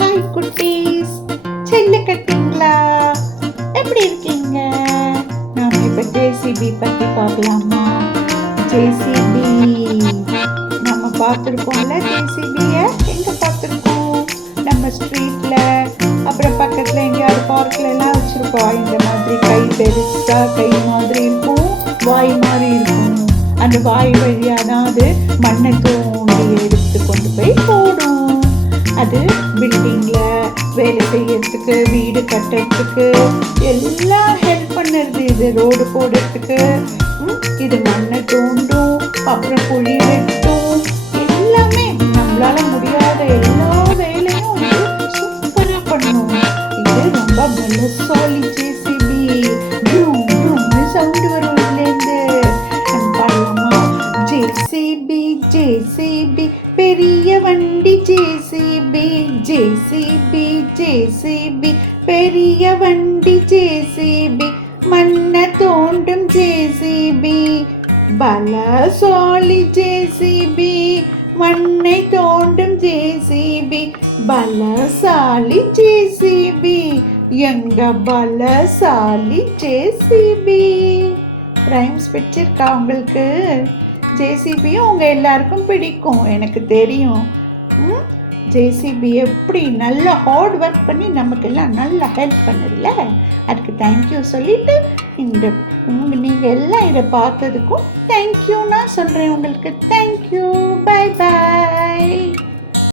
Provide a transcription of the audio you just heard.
Hi குட்டீஸ், செல்ல கட்டிங்களா? எப்படி இருக்கீங்க? நாம இப்ப ஜேசிபி பத்தி பார்க்கலாமா? ஜேசிபி நம்ம பார்த்துருக்கோம்ல. ஜேசிபிய எங்க பார்த்துருக்கோம்? நம்ம ஸ்ட்ரீட்ல, அப்புறம் பக்கத்துல எங்கேயாவது பார்க்ல எல்லாம் வச்சிருப்போம். இந்த மாதிரி கை பெருசா கை மாதிரி இருக்கும், வாய் மாதிரி இருக்கும். அந்த வாய் வழியா தான் அது மண்ணை தோண்டி எடுத்து கொண்டு போய் போடும். அது பில்டிங்ல வேலை செய்யறதுக்கு, வீடு கட்டுறதுக்கு எல்லாம் ஹெல்ப் பண்ணுறது. இது ரோடு போடுறதுக்கு, இது மண்ணை தோண்டும், அப்புறம் குழி வெட்டும். எல்லாமே நம்மளால முடியாத எல்லா வேலையும் இது சூப்பரா பண்ணும். இது ரொம்ப பலசாலி ஜேசிபி. சவுண்ட் வரும் இதுலேருந்து. பாடலாமா? ஜேசிபி ஜேசிபி பெரிய வண்டி ஜேசிபி, ஜேசிபி ஜேசிபி பெரிய வண்டி ஜேசிபி, மண்ணை தோண்டும் ஜேசிபி, பலசாலி ஜேசிபி, மண்ணை தோண்டும் ஜேசிபி, பலசாலி ஜேசிபி, எங்க பலசாலி ஜேசிபி. ரைம்ஸ் பிடிச்சிருக்கா உங்களுக்கு? ஜேசிபியும் உங்கள் எல்லாருக்கும் பிடிக்கும், எனக்கு தெரியும். ஜேசிபி எப்படி நல்லா ஹார்ட் ஒர்க் பண்ணி நமக்கெல்லாம் நல்லா ஹெல்ப் பண்ணுதுல்ல, அதுக்கு தேங்க்யூ சொல்லிட்டு நீங்கள் எல்லாம் இதை பார்த்ததுக்கும் தேங்க்யூ நான் சொல்கிறேன் உங்களுக்கு. Thank you, bye bye.